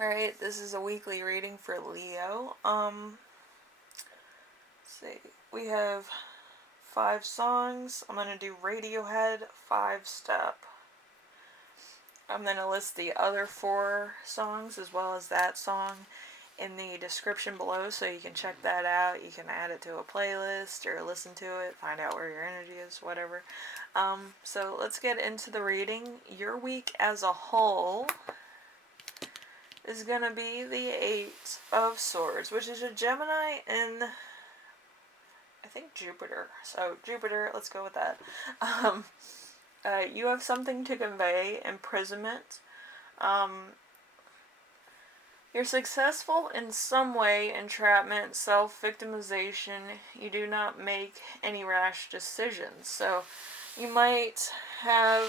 Alright, this is a weekly reading for Leo. Let's see. We have 5 songs. I'm gonna do Radiohead 5-step. I'm gonna list the other 4 songs as well as that song in the description below so you can check that out. You can add it to a playlist or listen to it, find out where your energy is, whatever. So let's get into the reading. Your week as a whole is going to be the 8 of Swords, which is a Gemini in, I think, Jupiter. So Jupiter, let's go with that. You have something to convey, imprisonment. You're successful in some way, entrapment, self-victimization. You do not make any rash decisions. So you might have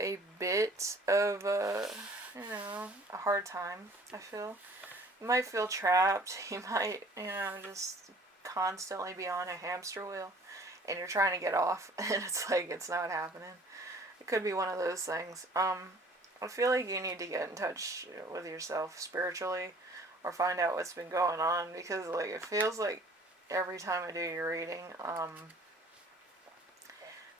a bit of a hard time, I feel. You might feel trapped. You might, just constantly be on a hamster wheel and you're trying to get off and it's like it's not happening. It could be one of those things. I feel like you need to get in touch with yourself spiritually or find out what's been going on, because like it feels like every time I do your reading,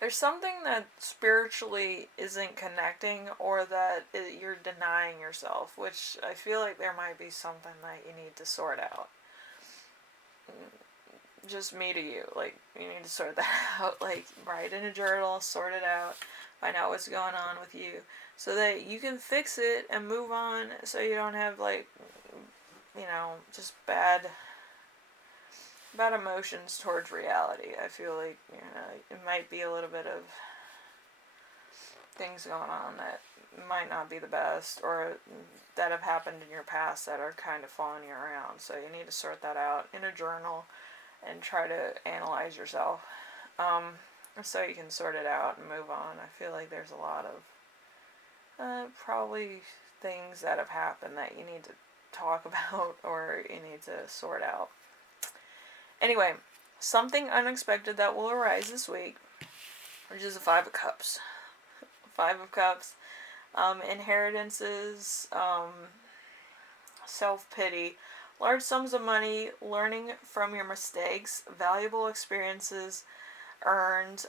there's something that spiritually isn't connecting, or that you're denying yourself, which I feel like there might be something that you need to sort out. Just me to you, like, you need to sort that out, like, write in a journal, sort it out, find out what's going on with you, so that you can fix it and move on, so you don't have, like, just bad emotions towards reality. I feel like, it might be a little bit of things going on that might not be the best, or that have happened in your past that are kind of following you around. So you need to sort that out in a journal and try to analyze yourself, so you can sort it out and move on. I feel like there's a lot of probably things that have happened that you need to talk about or you need to sort out. Anyway, something unexpected that will arise this week, which is the 5 of Cups. 5 of Cups, inheritances, self-pity, large sums of money, learning from your mistakes, valuable experiences earned,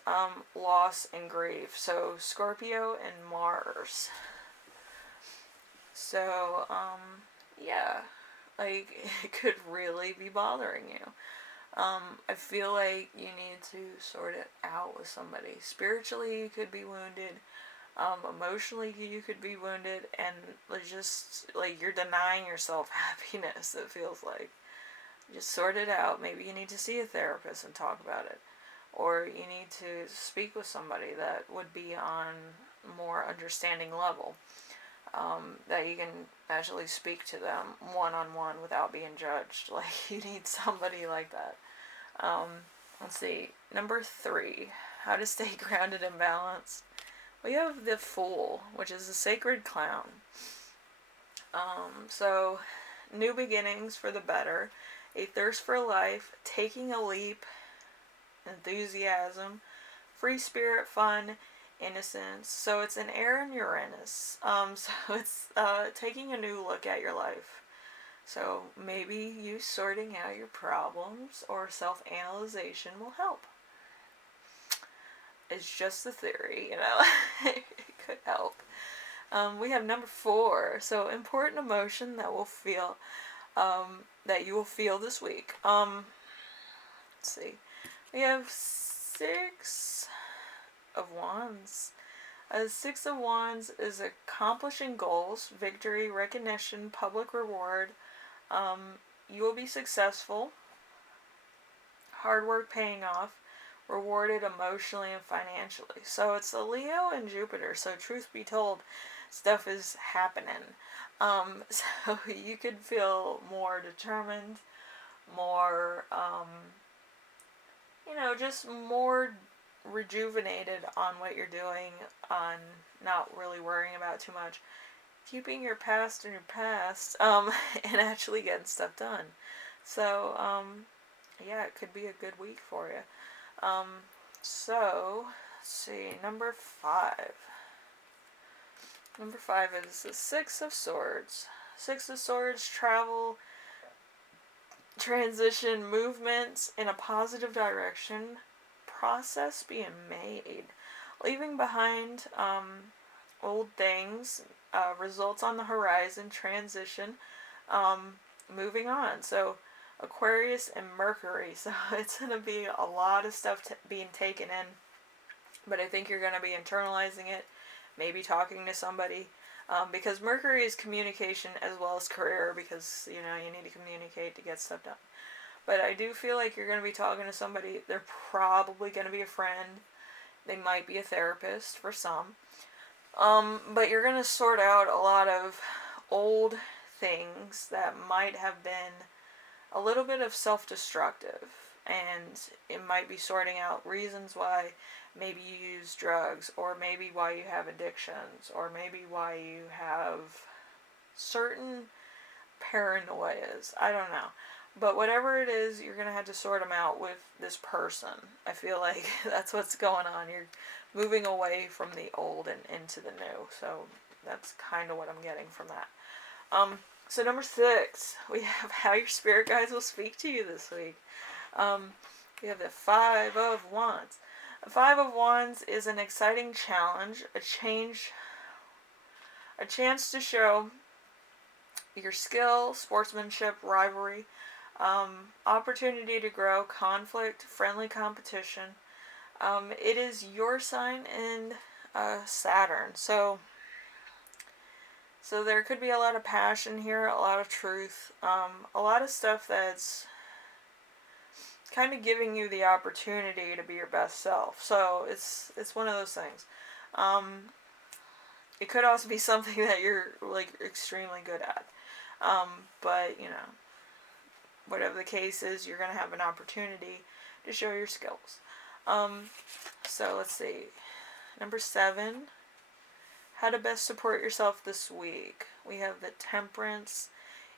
loss and grief. So Scorpio and Mars. So, like, it could really be bothering you. I feel like you need to sort it out with somebody. Spiritually, you could be wounded. Emotionally, you could be wounded, and just, like, you're denying yourself happiness, it feels like. Just sort it out. Maybe you need to see a therapist and talk about it. Or you need to speak with somebody that would be on a more understanding level. That you can actually speak to them one-on-one without being judged. Like, you need somebody like that. Let's see. Number 3. How to stay grounded and balanced. We have the Fool, which is the sacred clown. So, new beginnings for the better, a thirst for life, taking a leap, enthusiasm, free spirit, fun, innocence. So it's an air in Uranus. So it's taking a new look at your life. So maybe you sorting out your problems or self-analyzation will help. It's just a theory, it could help. We have number 4. So important emotion that we'll feel, that you will feel this week. Let's see. We have 6 of Wands. 6 of Wands is accomplishing goals, victory, recognition, public reward. You will be successful. Hard work paying off. Rewarded emotionally and financially. So it's a Leo and Jupiter. So truth be told, stuff is happening. So you could feel more determined, more, just more rejuvenated on what you're doing, on not really worrying about too much, keeping your past in your past, and actually getting stuff done. So, it could be a good week for you. So, let's see, number 5. Number 5 is the Six of Swords. Six of Swords, travel, transition, movements in a positive direction, process being made, leaving behind old things, results on the horizon, transition, moving on. So Aquarius and Mercury. So it's going to be a lot of stuff being taken in, but I think you're going to be internalizing it, maybe talking to somebody, because Mercury is communication as well as career, because you need to communicate to get stuff done. But I do feel like you're going to be talking to somebody. They're probably going to be a friend. They might be a therapist for some. But you're going to sort out a lot of old things that might have been a little bit of self-destructive. And it might be sorting out reasons why maybe you use drugs, or maybe why you have addictions, or maybe why you have certain paranoias. I don't know. But whatever it is, you're going to have to sort them out with this person. I feel like that's what's going on. You're moving away from the old and into the new. So that's kind of what I'm getting from that. So number 6, we have how your spirit guides will speak to you this week. We have the Five of Wands. The Five of Wands is an exciting challenge, a chance to show your skill, sportsmanship, rivalry, opportunity to grow, conflict, friendly competition. It is your sign in Saturn. So there could be a lot of passion here, a lot of truth, a lot of stuff that's kind of giving you the opportunity to be your best self. So it's one of those things. It could also be something that you're like extremely good at. But whatever the case is, you're going to have an opportunity to show your skills. So let's see. Number 7, how to best support yourself this week. We have the Temperance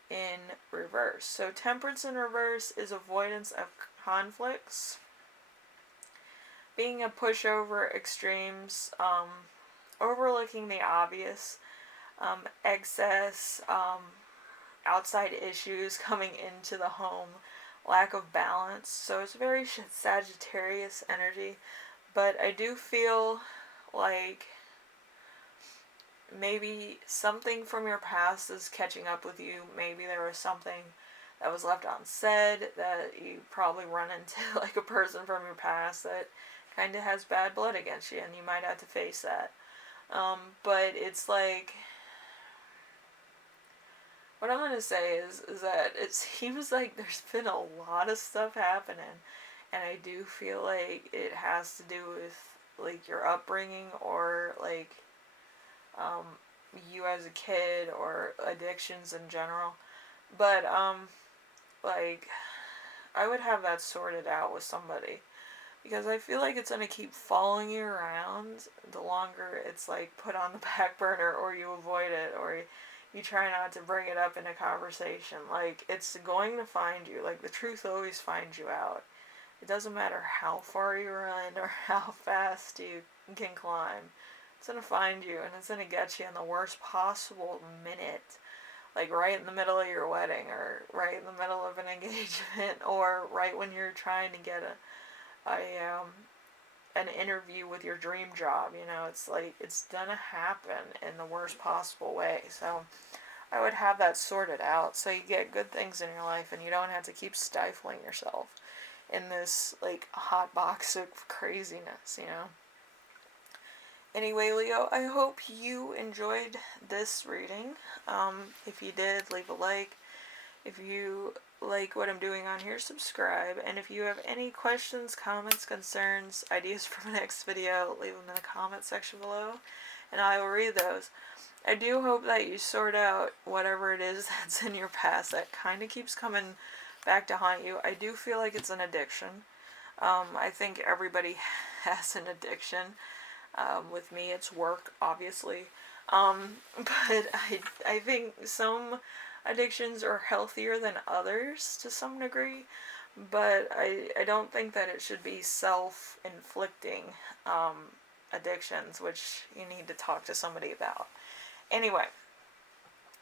in reverse. So Temperance in reverse is avoidance of conflicts, being a pushover, extremes, overlooking the obvious, excess, outside issues coming into the home, lack of balance. So it's very Sagittarius energy, but I do feel like maybe something from your past is catching up with you. Maybe there was something that was left unsaid that you probably run into like a person from your past that kind of has bad blood against you, and you might have to face that. But it's like, what I'm going to say is that it seems like there's been a lot of stuff happening, and I do feel like it has to do with like your upbringing, or like you as a kid, or addictions in general. But like, I would have that sorted out with somebody, because I feel like it's going to keep following you around the longer it's like put on the back burner, or you avoid it, or you try not to bring it up in a conversation. Like, it's going to find you. Like, the truth always finds you out. It doesn't matter how far you run or how fast you can climb. It's going to find you, and it's going to get you in the worst possible minute. Like, right in the middle of your wedding, or right in the middle of an engagement, or right when you're trying to get an interview with your dream job. It's like, it's gonna happen in the worst possible way. So I would have that sorted out, so you get good things in your life, and you don't have to keep stifling yourself in this like hot box of craziness. Anyway, Leo, I hope you enjoyed this reading. If you did, leave a like. If you like what I'm doing on here, subscribe. And if you have any questions, comments, concerns, ideas for my next video, leave them in the comment section below, and I will read those. I do hope that you sort out whatever it is that's in your past that kind of keeps coming back to haunt you. I do feel like it's an addiction. I think everybody has an addiction. With me, it's work, obviously. But I think some addictions are healthier than others to some degree, but I don't think that it should be self-inflicting addictions, which you need to talk to somebody about. Anyway,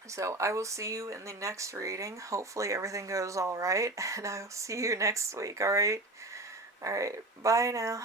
so I will see you in the next reading. Hopefully everything goes alright, and I will see you next week, alright? Alright, bye now.